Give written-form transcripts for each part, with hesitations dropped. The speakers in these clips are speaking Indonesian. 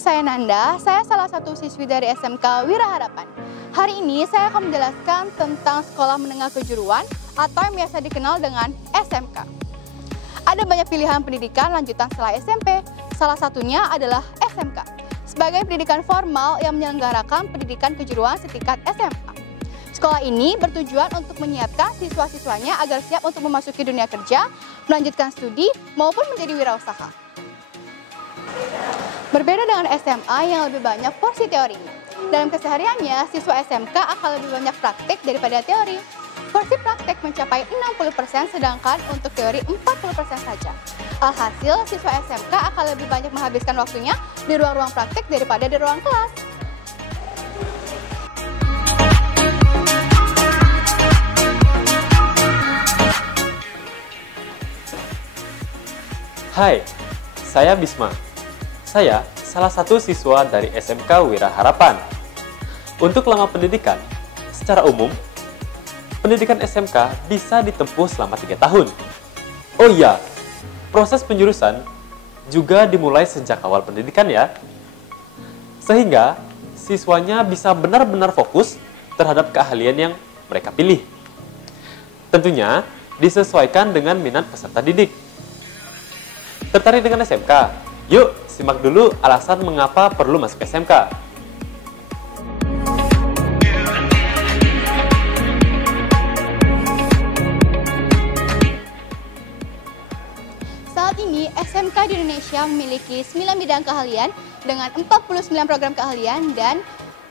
saya Nanda. Saya salah satu siswi dari SMK Wira Harapan. Hari ini saya akan menjelaskan tentang Sekolah Menengah Kejuruan atau yang biasa dikenal dengan SMK. Ada banyak pilihan pendidikan lanjutan setelah SMP. Salah satunya adalah SMK, sebagai pendidikan formal yang menyelenggarakan pendidikan kejuruan setingkat SMA. Sekolah ini bertujuan untuk menyiapkan siswa-siswanya agar siap untuk memasuki dunia kerja, melanjutkan studi, maupun menjadi wirausaha. Berbeda dengan SMA yang lebih banyak porsi teorinya. Dalam kesehariannya, siswa SMK akan lebih banyak praktik daripada teori. Porsi praktik mencapai 60%, sedangkan untuk teori 40% saja. Alhasil, siswa SMK akan lebih banyak menghabiskan waktunya di ruang-ruang praktik daripada di ruang kelas. Hai, saya Bisma. Saya salah satu siswa dari SMK Wira Harapan. Untuk lama pendidikan, secara umum, pendidikan SMK bisa ditempuh selama 3 tahun. Oh iya, proses penjurusan juga dimulai sejak awal pendidikan ya. Sehingga siswanya bisa benar-benar fokus terhadap keahlian yang mereka pilih. Tentunya disesuaikan dengan minat peserta didik. Tertarik dengan SMK? Yuk, simak dulu alasan mengapa perlu masuk SMK. Saat ini, SMK di Indonesia memiliki 9 bidang keahlian dengan 49 program keahlian dan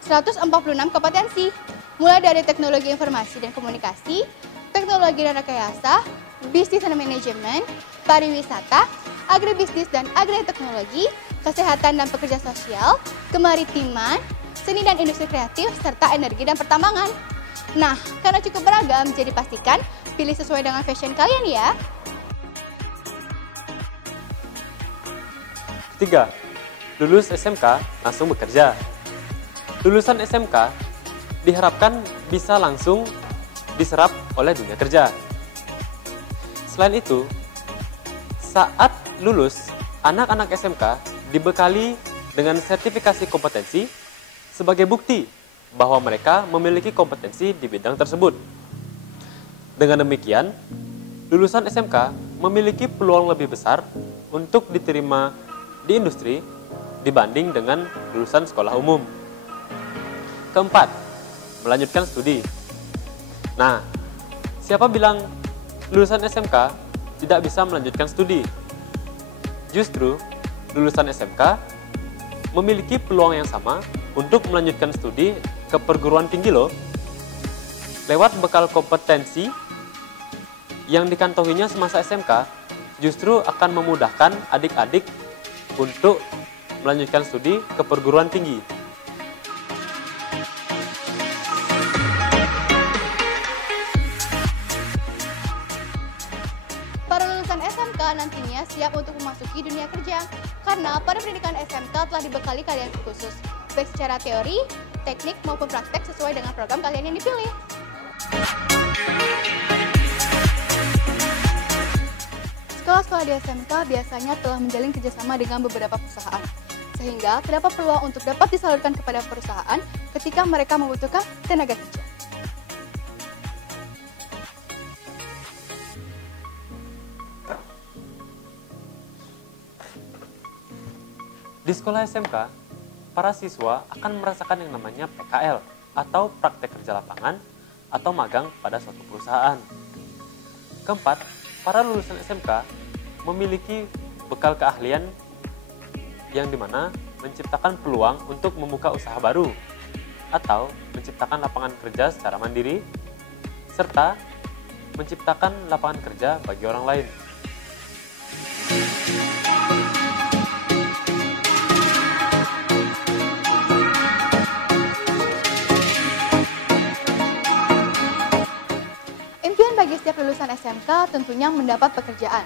146 kompetensi. Mulai dari teknologi informasi dan komunikasi, teknologi dan rekayasa, bisnis dan manajemen, pariwisata, agribisnis dan agriteknologi, kesehatan dan pekerja sosial, kemaritiman, seni dan industri kreatif, serta energi dan pertambangan. Nah, karena cukup beragam, jadi pastikan pilih sesuai dengan fashion kalian ya. 3. Lulus SMK langsung bekerja. Lulusan SMK diharapkan bisa langsung diserap oleh dunia kerja. Selain itu, saat lulus, anak-anak SMK dibekali dengan sertifikasi kompetensi sebagai bukti bahwa mereka memiliki kompetensi di bidang tersebut. Dengan demikian, lulusan SMK memiliki peluang lebih besar untuk diterima di industri dibanding dengan lulusan sekolah umum. Keempat, melanjutkan studi. Nah, siapa bilang lulusan SMK tidak bisa melanjutkan studi? Justru, lulusan SMK memiliki peluang yang sama untuk melanjutkan studi ke perguruan tinggi loh. Lewat bekal kompetensi yang dikantonginya semasa SMK, justru akan memudahkan adik-adik untuk melanjutkan studi ke perguruan tinggi. SMK nantinya siap untuk memasuki dunia kerja karena pada pendidikan SMK telah dibekali kalian khusus baik secara teori, teknik maupun praktek sesuai dengan program kalian yang dipilih. Sekolah-sekolah di SMK biasanya telah menjalin kerjasama dengan beberapa perusahaan sehingga terdapat peluang untuk dapat disalurkan kepada perusahaan ketika mereka membutuhkan tenaga kerja. Di sekolah SMK, para siswa akan merasakan yang namanya PKL atau praktek kerja lapangan atau magang pada suatu perusahaan. Keempat, para lulusan SMK memiliki bekal keahlian yang dimana menciptakan peluang untuk membuka usaha baru atau menciptakan lapangan kerja secara mandiri serta menciptakan lapangan kerja bagi orang lain. Bagi setiap lulusan SMK tentunya mendapat pekerjaan.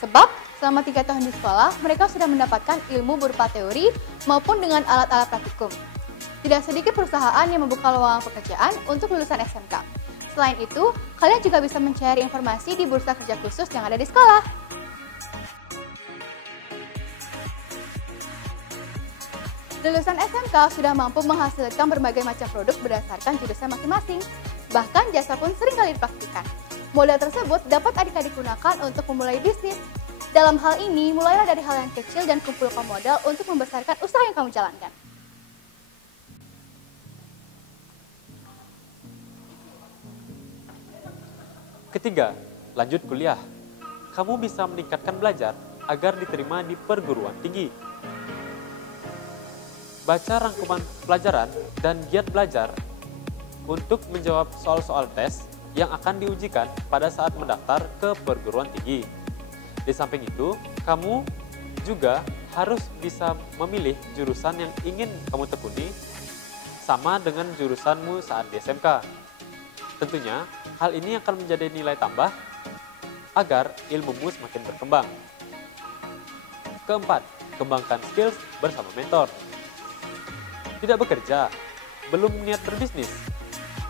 Sebab selama 3 tahun di sekolah, mereka sudah mendapatkan ilmu berupa teori maupun dengan alat-alat praktikum. Tidak sedikit perusahaan yang membuka lowongan pekerjaan untuk lulusan SMK. Selain itu, kalian juga bisa mencari informasi di bursa kerja khusus yang ada di sekolah. Lulusan SMK sudah mampu menghasilkan berbagai macam produk berdasarkan jurusan masing-masing. Bahkan jasa pun seringkali dipraktikkan. Modal tersebut dapat adik-adik gunakan untuk memulai bisnis. Dalam hal ini, mulailah dari hal yang kecil dan kumpulkan modal untuk membesarkan usaha yang kamu jalankan. Ketiga, lanjut kuliah. Kamu bisa meningkatkan belajar agar diterima di perguruan tinggi. Baca rangkuman pelajaran dan giat belajar untuk menjawab soal-soal tes yang akan diujikan pada saat mendaftar ke perguruan tinggi. Di samping itu, kamu juga harus bisa memilih jurusan yang ingin kamu tekuni sama dengan jurusanmu saat di SMK. Tentunya, hal ini akan menjadi nilai tambah agar ilmumu semakin berkembang. Keempat, kembangkan skills bersama mentor. Tidak bekerja, belum niat berbisnis,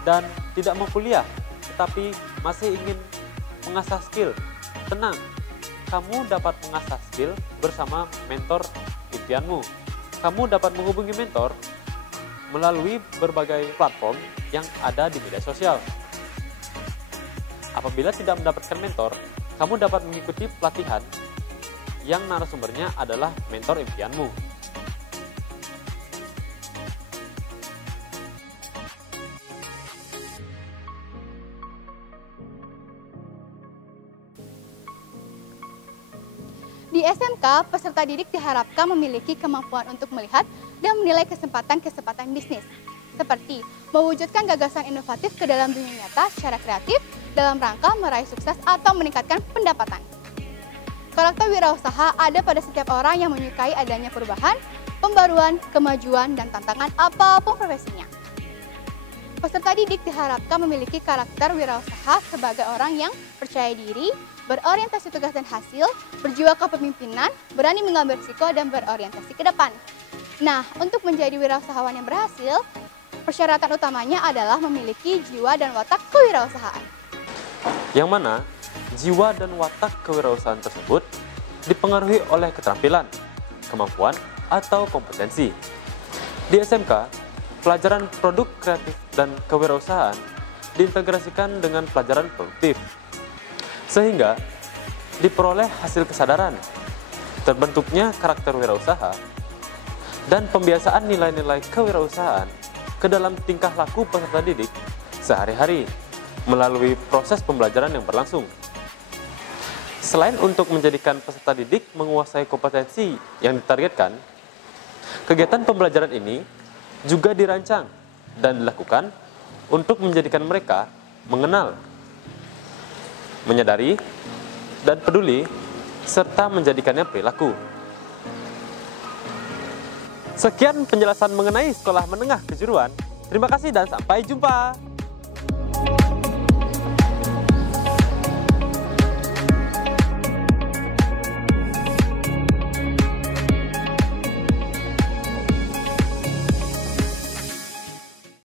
dan tidak mau kuliah, tetapi masih ingin mengasah skill. Tenang, kamu dapat mengasah skill bersama mentor impianmu. Kamu dapat menghubungi mentor melalui berbagai platform yang ada di media sosial. Apabila tidak mendapatkan mentor, kamu dapat mengikuti pelatihan yang narasumbernya adalah mentor impianmu. Di SMK, peserta didik diharapkan memiliki kemampuan untuk melihat dan menilai kesempatan-kesempatan bisnis, seperti mewujudkan gagasan inovatif ke dalam dunia nyata secara kreatif dalam rangka meraih sukses atau meningkatkan pendapatan. Karakter wirausaha ada pada setiap orang yang menyukai adanya perubahan, pembaruan, kemajuan, dan tantangan apapun profesinya. Peserta didik diharapkan memiliki karakter wirausaha sebagai orang yang percaya diri, berorientasi tugas dan hasil, berjiwa kepemimpinan, berani mengambil risiko, dan berorientasi ke depan. Nah, untuk menjadi wirausahawan yang berhasil, persyaratan utamanya adalah memiliki jiwa dan watak kewirausahaan. Yang mana, jiwa dan watak kewirausahaan tersebut dipengaruhi oleh keterampilan, kemampuan, atau kompetensi. Di SMK, pelajaran produk kreatif dan kewirausahaan diintegrasikan dengan pelajaran produktif, sehingga diperoleh hasil kesadaran, terbentuknya karakter wirausaha, dan pembiasaan nilai-nilai kewirausahaan ke dalam tingkah laku peserta didik sehari-hari melalui proses pembelajaran yang berlangsung. Selain untuk menjadikan peserta didik menguasai kompetensi yang ditargetkan, kegiatan pembelajaran ini juga dirancang dan dilakukan untuk menjadikan mereka mengenal, menyadari, dan peduli, serta menjadikannya perilaku. Sekian penjelasan mengenai sekolah menengah kejuruan. Terima kasih dan sampai jumpa.